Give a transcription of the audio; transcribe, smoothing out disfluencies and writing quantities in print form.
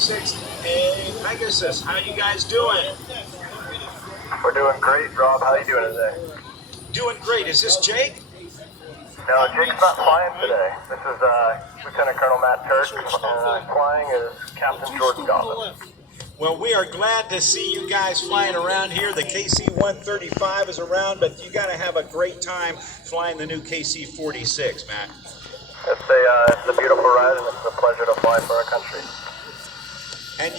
KC-46 A Pegasus. How you guys doing? We're doing great, Rob. How are you doing today? Doing great. Is this Jake? No, Jake's not flying today. This is Lieutenant Colonel Matt Turk, and flying is Captain Jordan Gotham. Well, we are glad to see you guys flying around here. The kc-135 is around, but you got to have a great time flying the new kc-46, Matt. It's a beautiful ride, and it's a pleasure to fly for our country. And you